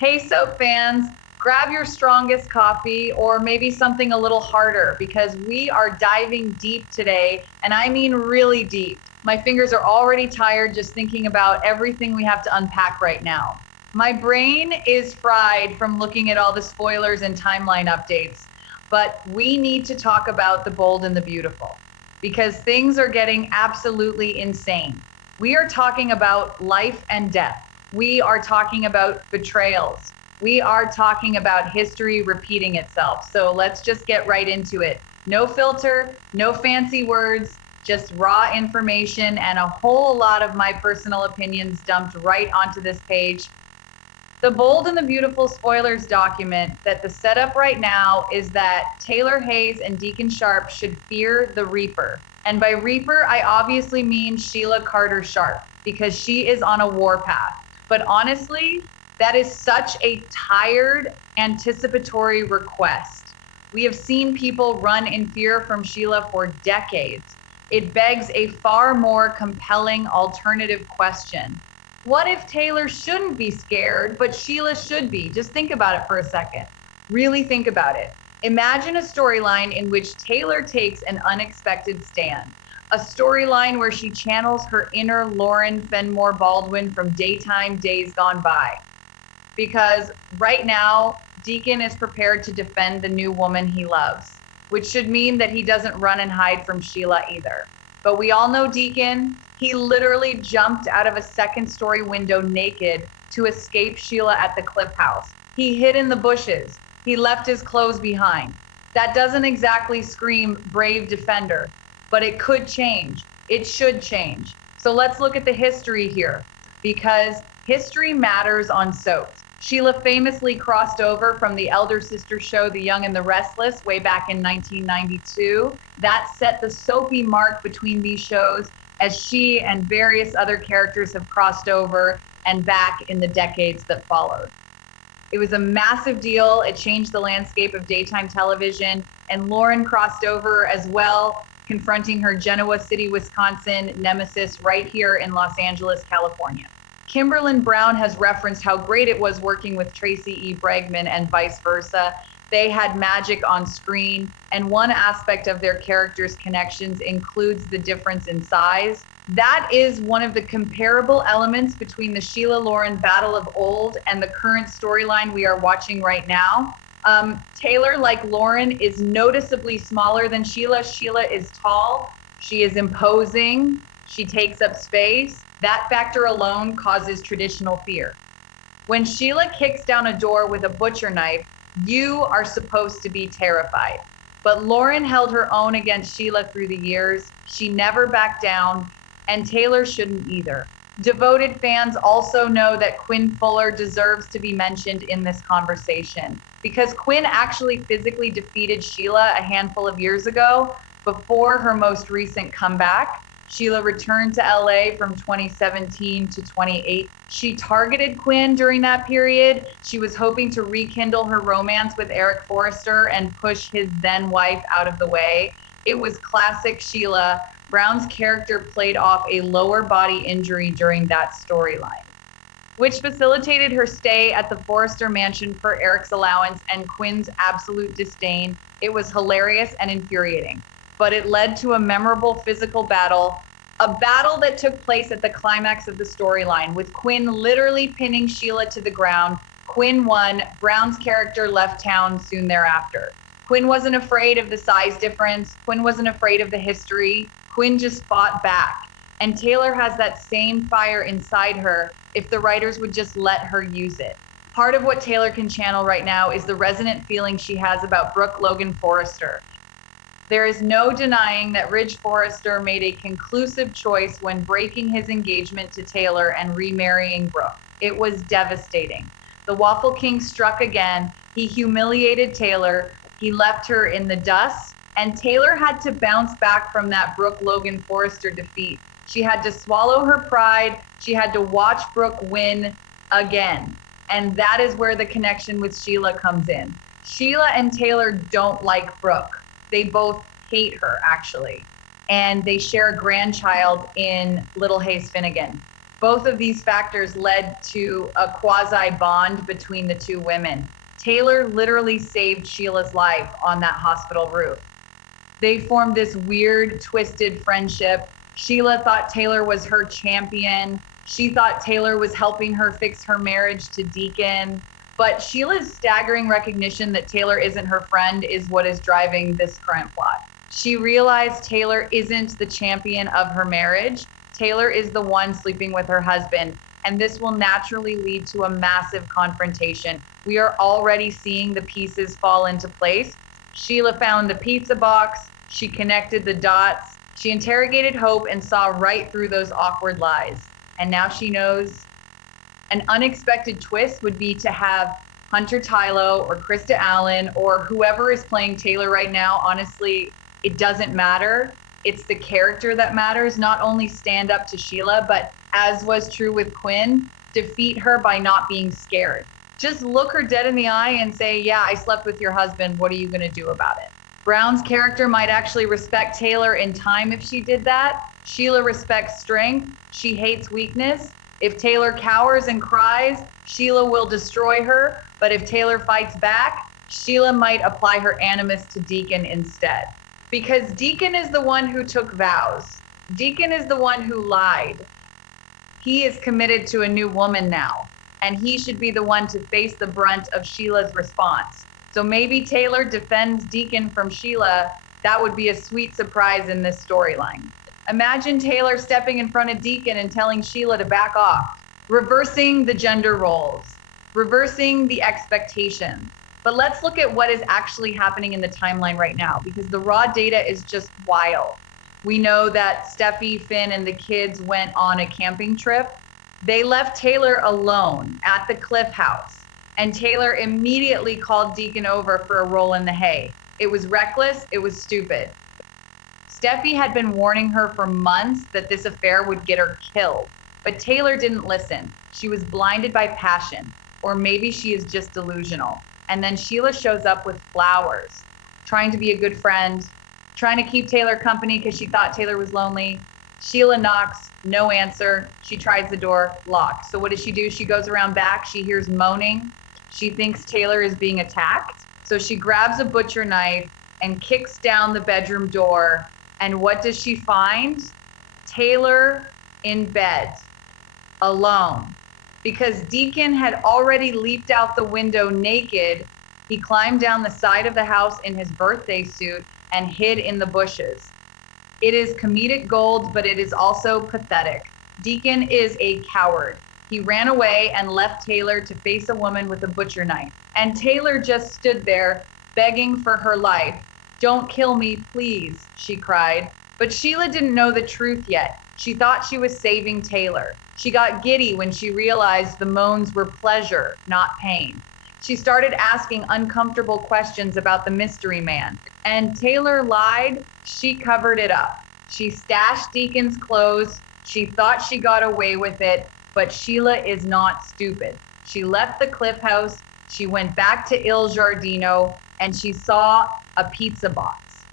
Hey, soap fans, grab your strongest coffee or maybe something a little harder because we are diving deep today, and I mean really deep. My fingers are already tired just thinking about everything we have to unpack right now. My brain is fried from looking at all the spoilers and timeline updates, but we need to talk about the bold and the beautiful because things are getting absolutely insane. We are talking about life and death. We are talking about betrayals. We are talking about history repeating itself. So let's just get right into it. No filter, no fancy words, just raw information and a whole lot of my personal opinions dumped right onto this page. The Bold and the Beautiful spoilers document that the setup right now is that Taylor Hayes and Deacon Sharp should fear the Reaper. And by Reaper, I obviously mean Sheila Carter Sharp because she is on a warpath. But honestly, that is such a tired, anticipatory request. We have seen people run in fear from Sheila for decades. It begs a far more compelling alternative question. What if Taylor shouldn't be scared, but Sheila should be? Just think about it for a second. Really think about it. Imagine a storyline in which Taylor takes an unexpected stand. A storyline where she channels her inner Lauren Fenmore Baldwin from daytime days gone by. Because right now, Deacon is prepared to defend the new woman he loves, which should mean that he doesn't run and hide from Sheila either. But we all know Deacon. He literally jumped out of a second-story window naked to escape Sheila at the Cliff House. He hid in the bushes. He left his clothes behind. That doesn't exactly scream brave defender, but it could change. It should change. So let's look at the history here, because history matters on soaps. Sheila famously crossed over from the elder sister show The Young and the Restless way back in 1992. That set the soapy mark between these shows as she and various other characters have crossed over and back in the decades that followed. It was a massive deal. It changed the landscape of daytime television, and Lauren crossed over as well, confronting her Genoa City, Wisconsin nemesis right here in Los Angeles, California. Kimberlyn Brown has referenced how great it was working with Tracy E. Bregman and vice versa. They had magic on screen, and one aspect of their characters' connections includes the difference in size. That is one of the comparable elements between the Sheila Lauren battle of old and the current storyline we are watching right now. Taylor, like Lauren, is noticeably smaller than Sheila. Sheila is tall, she is imposing, she takes up space. That factor alone causes traditional fear. When Sheila kicks down a door with a butcher knife, you are supposed to be terrified. But Lauren held her own against Sheila through the years. She never backed down, and Taylor shouldn't either. Devoted fans also know that Quinn Fuller deserves to be mentioned in this conversation because Quinn actually physically defeated Sheila a handful of years ago before her most recent comeback. Sheila returned to LA from 2017 to 28. She targeted Quinn during that period. She was hoping to rekindle her romance with Eric Forrester and push his then wife out of the way. It was classic Sheila. Brown's character played off a lower body injury during that storyline, which facilitated her stay at the Forrester mansion for Eric's allowance and Quinn's absolute disdain. It was hilarious and infuriating, but it led to a memorable physical battle, a battle that took place at the climax of the storyline, with Quinn literally pinning Sheila to the ground. Quinn won. Brown's character left town soon thereafter. Quinn wasn't afraid of the size difference. Quinn wasn't afraid of the history. Quinn just fought back. And Taylor has that same fire inside her if the writers would just let her use it. Part of what Taylor can channel right now is the resonant feeling she has about Brooke Logan Forrester. There is no denying that Ridge Forrester made a conclusive choice when breaking his engagement to Taylor and remarrying Brooke. It was devastating. The Waffle King struck again. He humiliated Taylor. He left her in the dust, and Taylor had to bounce back from that Brooke Logan Forrester defeat. She had to swallow her pride. She had to watch Brooke win again. And that is where the connection with Sheila comes in. Sheila and Taylor don't like Brooke. They both hate her, actually. And they share a grandchild in Little Hayes Finnegan. Both of these factors led to a quasi bond between the two women. Taylor literally saved Sheila's life on that hospital roof. They formed this weird, twisted friendship. Sheila thought Taylor was her champion. She thought Taylor was helping her fix her marriage to Deacon. But Sheila's staggering recognition that Taylor isn't her friend is what is driving this current plot. She realized Taylor isn't the champion of her marriage. Taylor is the one sleeping with her husband, and this will naturally lead to a massive confrontation. We are already seeing the pieces fall into place. Sheila found the pizza box. She connected the dots. She interrogated Hope and saw right through those awkward lies. And now she knows an unexpected twist would be to have Hunter Tylo or Krista Allen or whoever is playing Taylor right now. Honestly, it doesn't matter. It's the character that matters. Not only stand up to Sheila, but as was true with Quinn, defeat her by not being scared. Just look her dead in the eye and say, yeah, I slept with your husband. What are you going to do about it? Brown's character might actually respect Taylor in time if she did that. Sheila respects strength. She hates weakness. If Taylor cowers and cries, Sheila will destroy her. But if Taylor fights back, Sheila might apply her animus to Deacon instead. Because Deacon is the one who took vows. Deacon is the one who lied. He is committed to a new woman now, and he should be the one to face the brunt of Sheila's response. So maybe Taylor defends Deacon from Sheila. That would be a sweet surprise in this storyline. Imagine Taylor stepping in front of Deacon and telling Sheila to back off, reversing the gender roles, reversing the expectations. But let's look at what is actually happening in the timeline right now, because the raw data is just wild. We know that Steffi, Finn, and the kids went on a camping trip. They left Taylor alone at the Cliff House, and Taylor immediately called Deacon over for a roll in the hay. It was reckless, it was stupid. Steffi had been warning her for months that this affair would get her killed, but Taylor didn't listen. She was blinded by passion, or maybe she is just delusional. And then Sheila shows up with flowers, trying to be a good friend, trying to keep Taylor company because she thought Taylor was lonely. Sheila knocks, no answer. She tries the door, locked. So what does she do? She goes around back. She hears moaning. She thinks Taylor is being attacked. So she grabs a butcher knife and kicks down the bedroom door. And what does she find? Taylor in bed, alone. Because Deacon had already leaped out the window naked. He climbed down the side of the house in his birthday suit and hid in the bushes. It is comedic gold, but it is also pathetic. Deacon is a coward. He ran away and left Taylor to face a woman with a butcher knife. And Taylor just stood there begging for her life. "Don't kill me, please," she cried. But Sheila didn't know the truth yet. She thought she was saving Taylor. She got giddy when she realized the moans were pleasure, not pain. She started asking uncomfortable questions about the mystery man. And Taylor lied. She covered it up. She stashed Deacon's clothes. She thought she got away with it, but Sheila is not stupid. She left the Cliff House. She went back to Il Giardino, and she saw a pizza box.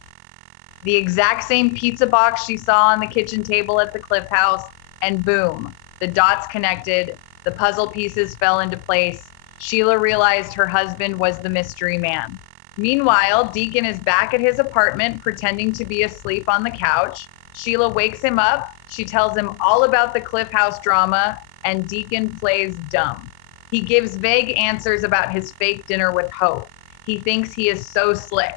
The exact same pizza box she saw on the kitchen table at the Cliff House, and boom, the dots connected, the puzzle pieces fell into place. Sheila realized her husband was the mystery man. Meanwhile, Deacon is back at his apartment pretending to be asleep on the couch. Sheila wakes him up. She tells him all about the Cliff House drama, and Deacon plays dumb. He gives vague answers about his fake dinner with Hope. He thinks he is so slick.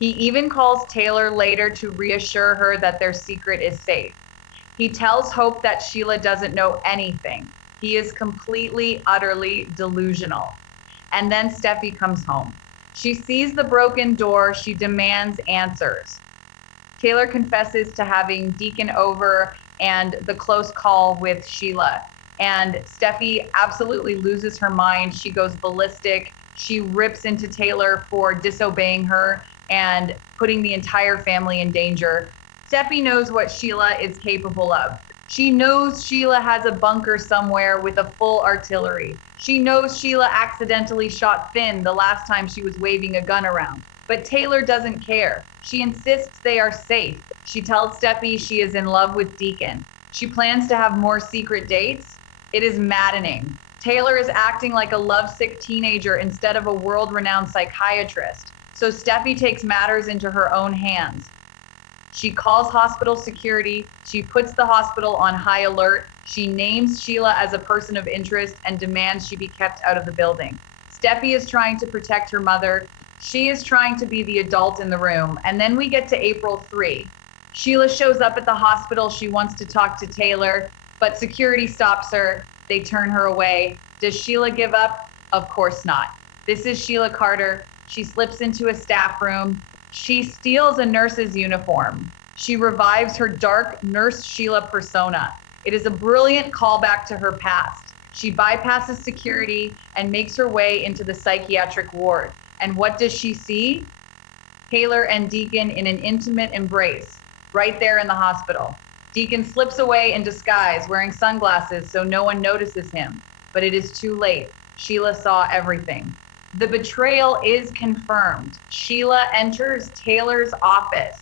He even calls Taylor later to reassure her that their secret is safe. He tells Hope that Sheila doesn't know anything. He is completely, utterly delusional. And then Steffi comes home. She sees the broken door. She demands answers. Taylor confesses to having Deacon over and the close call with Sheila. And Steffi absolutely loses her mind. She goes ballistic. She rips into Taylor for disobeying her and putting the entire family in danger. Steffi knows what Sheila is capable of. She knows Sheila has a bunker somewhere with a full artillery. She knows Sheila accidentally shot Finn the last time she was waving a gun around. But Taylor doesn't care. She insists they are safe. She tells Steffi she is in love with Deacon. She plans to have more secret dates. It is maddening. Taylor is acting like a lovesick teenager instead of a world-renowned psychiatrist. So Steffi takes matters into her own hands. She calls hospital security. She puts the hospital on high alert. She names Sheila as a person of interest and demands she be kept out of the building. Steffi is trying to protect her mother. She is trying to be the adult in the room. And then we get to April 3. Sheila shows up at the hospital. She wants to talk to Taylor, but security stops her. They turn her away. Does Sheila give up? Of course not. This is Sheila Carter. She slips into a staff room. She steals a nurse's uniform. She revives her dark nurse Sheila persona. It is a brilliant callback to her past. She bypasses security and makes her way into the psychiatric ward. And what does she see? Taylor and Deacon in an intimate embrace, right there in the hospital. Deacon slips away in disguise, wearing sunglasses so no one notices him. But it is too late. Sheila saw everything. The betrayal is confirmed. Sheila enters Taylor's office.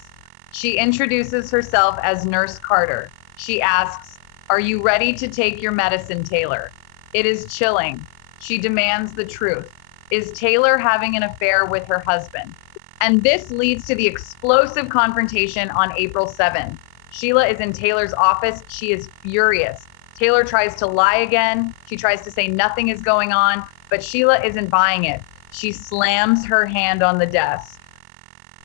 She introduces herself as Nurse Carter. She asks, "Are you ready to take your medicine, Taylor?" It is chilling. She demands the truth. Is Taylor having an affair with her husband? And this leads to the explosive confrontation on April 7. Sheila is in Taylor's office. She is furious. Taylor tries to lie again. She tries to say nothing is going on, but Sheila isn't buying it. She slams her hand on the desk.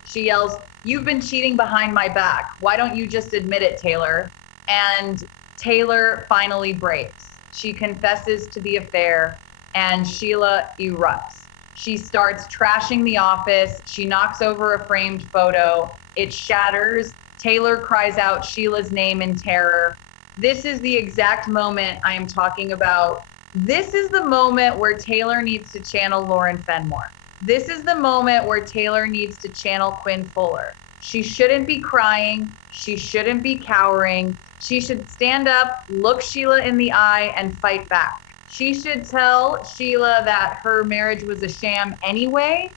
She yells, "You've been cheating behind my back. Why don't you just admit it, Taylor?" And Taylor finally breaks. She confesses to the affair, and Sheila erupts. She starts trashing the office. She knocks over a framed photo. It shatters. Taylor cries out Sheila's name in terror. This is the exact moment I am talking about. This is the moment where Taylor needs to channel Lauren Fenmore. This is the moment where Taylor needs to channel Quinn Fuller. She shouldn't be crying. She shouldn't be cowering. She should stand up, look Sheila in the eye, and fight back. She should tell Sheila that her marriage was a sham anyway.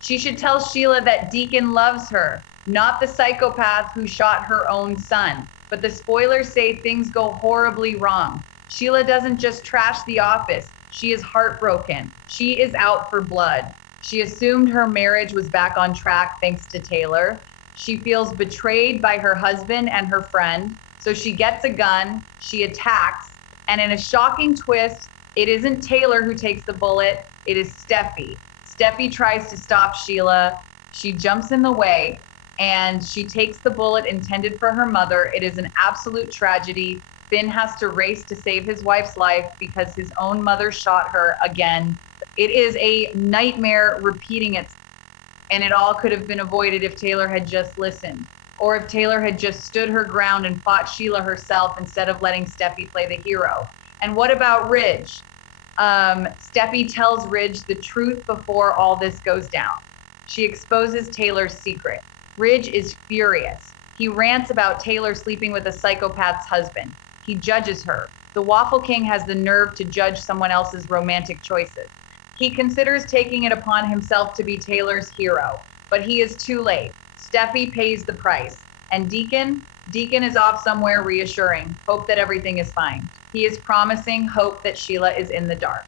She should tell Sheila that Deacon loves her, not the psychopath who shot her own son. But the spoilers say things go horribly wrong. Sheila doesn't just trash the office. She is heartbroken. She is out for blood. She assumed her marriage was back on track thanks to Taylor. She feels betrayed by her husband and her friend. So she gets a gun, she attacks, and in a shocking twist, it isn't Taylor who takes the bullet, it is Steffi. Steffi tries to stop Sheila. She jumps in the way, and she takes the bullet intended for her mother. It is an absolute tragedy. Finn has to race to save his wife's life because his own mother shot her again. It is a nightmare repeating itself, and it all could have been avoided if Taylor had just listened, or if Taylor had just stood her ground and fought Sheila herself instead of letting Steffi play the hero. And what about Ridge? Steffi tells Ridge the truth before all this goes down. She exposes Taylor's secret. Ridge is furious. He rants about Taylor sleeping with a psychopath's husband. He judges her. The Waffle King has the nerve to judge someone else's romantic choices. He considers taking it upon himself to be Taylor's hero, but he is too late. Steffi pays the price. And Deacon is off somewhere reassuring, hope that everything is fine. He is promising hope that Sheila is in the dark.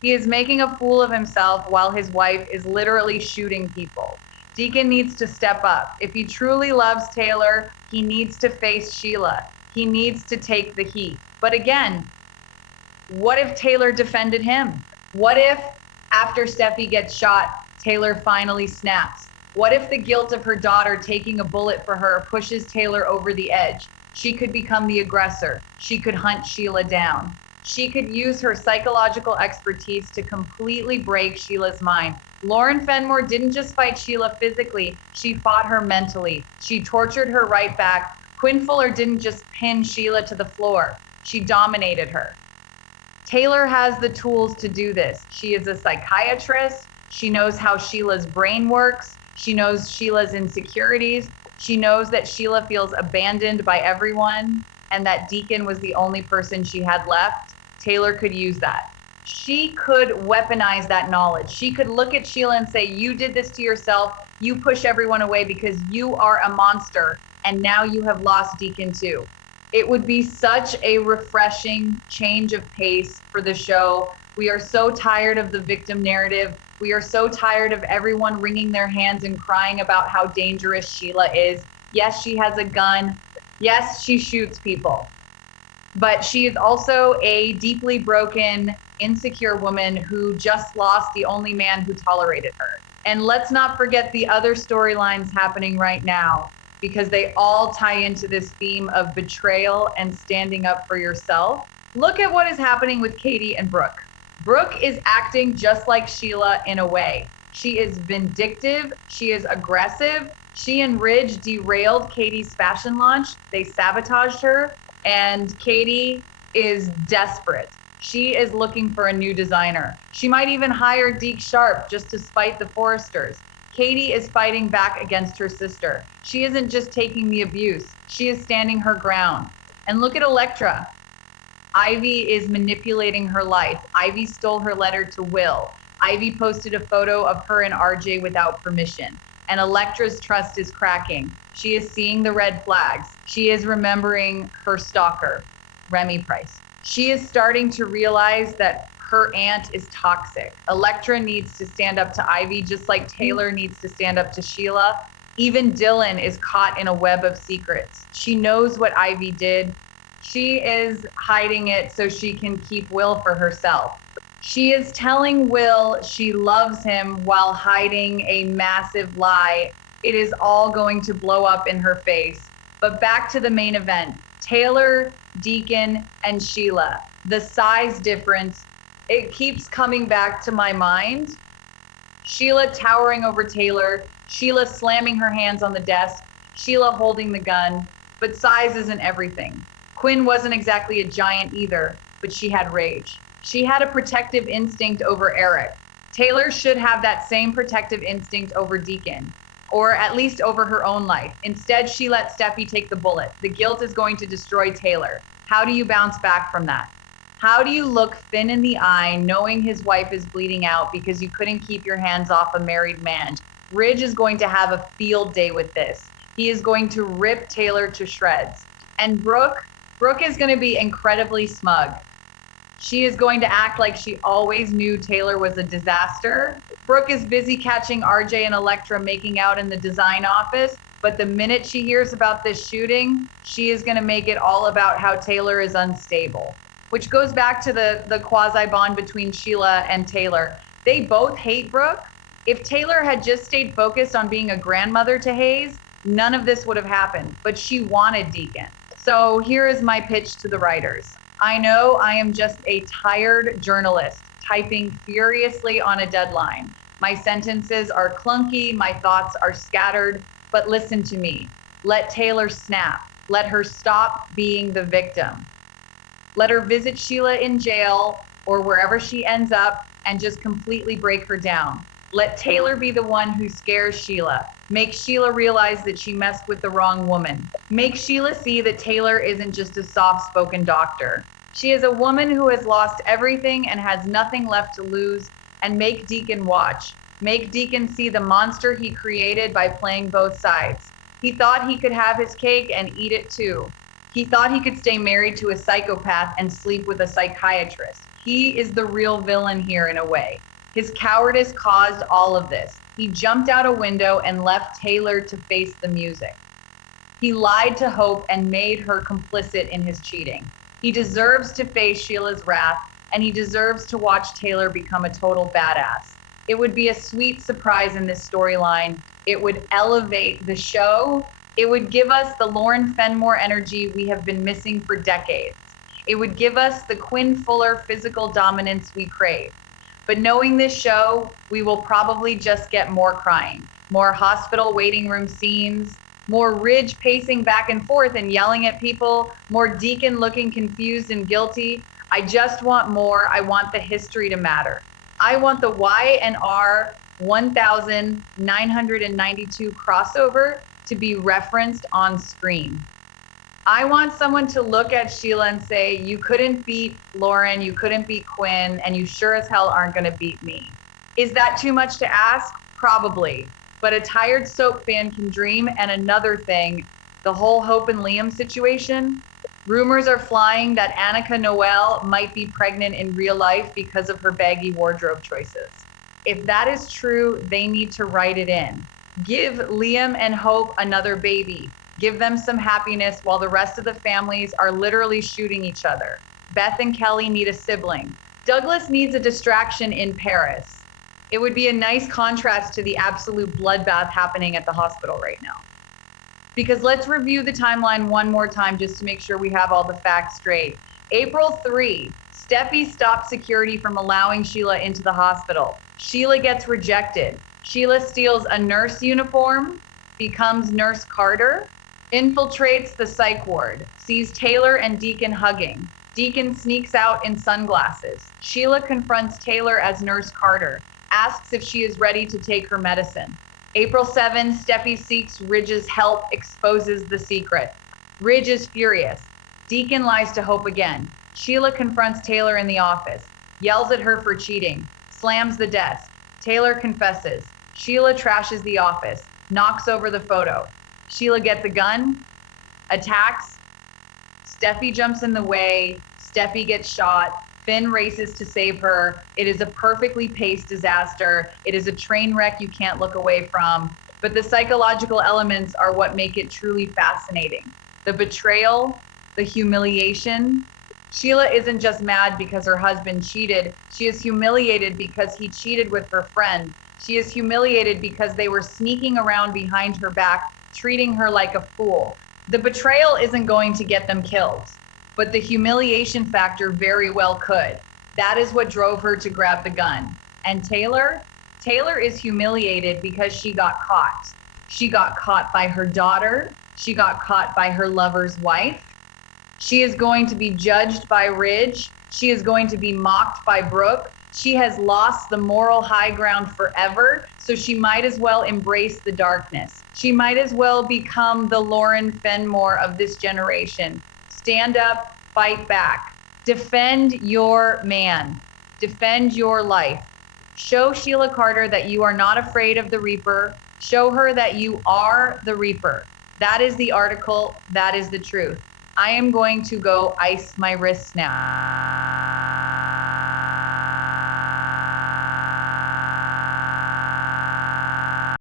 He is making a fool of himself while his wife is literally shooting people. Deacon needs to step up. If he truly loves Taylor, he needs to face Sheila. He needs to take the heat. But again, what if Taylor defended him? What if, after Steffi gets shot, Taylor finally snaps? What if the guilt of her daughter taking a bullet for her pushes Taylor over the edge? She could become the aggressor. She could hunt Sheila down. She could use her psychological expertise to completely break Sheila's mind. Lauren Fenmore didn't just fight Sheila physically, she fought her mentally. She tortured her right back. Quinn Fuller didn't just pin Sheila to the floor, she dominated her. Taylor has the tools to do this. She is a psychiatrist. She knows how Sheila's brain works. She knows Sheila's insecurities. She knows that Sheila feels abandoned by everyone and that Deacon was the only person she had left. Taylor could use that. She could weaponize that knowledge. She could look at Sheila and say, you did this to yourself. You push everyone away because you are a monster. And now you have lost Deacon too. It would be such a refreshing change of pace for the show. We are so tired of the victim narrative. We are so tired of everyone wringing their hands and crying about how dangerous Sheila is. Yes, she has a gun. Yes, she shoots people. But she is also a deeply broken, insecure woman who just lost the only man who tolerated her. And let's not forget the other storylines happening right now, because they all tie into this theme of betrayal and standing up for yourself. Look at what is happening with Katie and Brooke. Brooke is acting just like Sheila in a way. She is vindictive, she is aggressive. She and Ridge derailed Katie's fashion launch. They sabotaged her, and Katie is desperate. She is looking for a new designer. She might even hire Deke Sharp just to spite the Forresters. Katie is fighting back against her sister. She isn't just taking the abuse, she is standing her ground. And look at Electra. Ivy is manipulating her life. Ivy stole her letter to Will. Ivy posted a photo of her and RJ without permission. And Electra's trust is cracking. She is seeing the red flags. She is remembering her stalker, Remy Price. She is starting to realize that her aunt is toxic. Electra needs to stand up to Ivy just like Taylor needs to stand up to Sheila. Even Dylan is caught in a web of secrets. She knows what Ivy did. She is hiding it so she can keep Will for herself. She is telling Will she loves him while hiding a massive lie. It is all going to blow up in her face. But back to the main event. Taylor, Deacon, and Sheila. The size difference, it keeps coming back to my mind. Sheila towering over Taylor. Sheila slamming her hands on the desk. Sheila holding the gun. But size isn't everything. Quinn wasn't exactly a giant either, but she had rage. She had a protective instinct over Eric. Taylor should have that same protective instinct over Deacon, or at least over her own life. Instead, she let Steffi take the bullet. The guilt is going to destroy Taylor. How do you bounce back from that? How do you look Finn in the eye knowing his wife is bleeding out because you couldn't keep your hands off a married man? Ridge is going to have a field day with this. He is going to rip Taylor to shreds. And Brooke is going to be incredibly smug. She is going to act like she always knew Taylor was a disaster. Brooke is busy catching RJ and Electra making out in the design office, but the minute she hears about this shooting, she is going to make it all about how Taylor is unstable, which goes back to the quasi-bond between Sheila and Taylor. They both hate Brooke. If Taylor had just stayed focused on being a grandmother to Hayes, none of this would have happened, but she wanted Deacon. So here is my pitch to the writers. I know I am just a tired journalist typing furiously on a deadline. My sentences are clunky, my thoughts are scattered, but listen to me. Let Taylor snap. Let her stop being the victim. Let her visit Sheila in jail or wherever she ends up and just completely break her down. Let Taylor be the one who scares Sheila. Make Sheila realize that she messed with the wrong woman. Make Sheila see that Taylor isn't just a soft-spoken doctor. She is a woman who has lost everything and has nothing left to lose. And make Deacon watch. Make Deacon see the monster he created by playing both sides. He thought he could have his cake and eat it too. He thought he could stay married to a psychopath and sleep with a psychiatrist. He is the real villain here in a way. His cowardice caused all of this. He jumped out a window and left Taylor to face the music. He lied to Hope and made her complicit in his cheating. He deserves to face Sheila's wrath, and he deserves to watch Taylor become a total badass. It would be a sweet surprise in this storyline. It would elevate the show. It would give us the Lauren Fenmore energy we have been missing for decades. It would give us the Quinn Fuller physical dominance we crave. But knowing this show, we will probably just get more crying, more hospital waiting room scenes, more Ridge pacing back and forth and yelling at people, more Deacon looking confused and guilty. I just want more. I want the history to matter. I want the Y&R 1992 crossover to be referenced on screen. I want someone to look at Sheila and say, you couldn't beat Lauren, you couldn't beat Quinn, and you sure as hell aren't going to beat me. Is that too much to ask? Probably. But a tired soap fan can dream. And another thing, the whole Hope and Liam situation, Rumors are flying that Annika Noel might be pregnant in real life because of her baggy wardrobe choices. If that is true, they need to write it in. Give Liam and Hope another baby. Give them some happiness while the rest of the families are literally shooting each other. Beth and Kelly need a sibling. Douglas needs a distraction in Paris. It would be a nice contrast to the absolute bloodbath happening at the hospital right now. Because let's review the timeline one more time just to make sure we have all the facts straight. April 3, Steffi stopped security from allowing Sheila into the hospital. Sheila gets rejected. Sheila steals a nurse uniform, becomes Nurse Carter, infiltrates the psych ward, sees Taylor and Deacon hugging. Deacon sneaks out in sunglasses. Sheila confronts Taylor as Nurse Carter, asks if she is ready to take her medicine. April 7, Steffi seeks Ridge's help, exposes the secret. Ridge is furious. Deacon lies to Hope again. Sheila confronts Taylor in the office, yells at her for cheating, slams the desk. Taylor confesses. Sheila trashes the office, knocks over the photo. Sheila gets a gun, attacks. Steffi jumps in the way. Steffi gets shot. Finn races to save her. It is a perfectly paced disaster. It is a train wreck you can't look away from. But the psychological elements are what make it truly fascinating. The betrayal, the humiliation. Sheila isn't just mad because her husband cheated. She is humiliated because he cheated with her friend. She is humiliated because they were sneaking around behind her back, treating her like a fool. The betrayal isn't going to get them killed, but the humiliation factor very well could. That is what drove her to grab the gun. And Taylor is humiliated because she got caught. She got caught by her daughter. She got caught by her lover's wife. She is going to be judged by Ridge. She is going to be mocked by Brooke. She has lost the moral high ground forever, so she might as well embrace the darkness. She might as well become the Lauren Fenmore of this generation. Stand up, fight back. Defend your man. Defend your life. Show Sheila Carter that you are not afraid of the Reaper. Show her that you are the Reaper. That is the article. That is the truth. I am going to go ice my wrists now.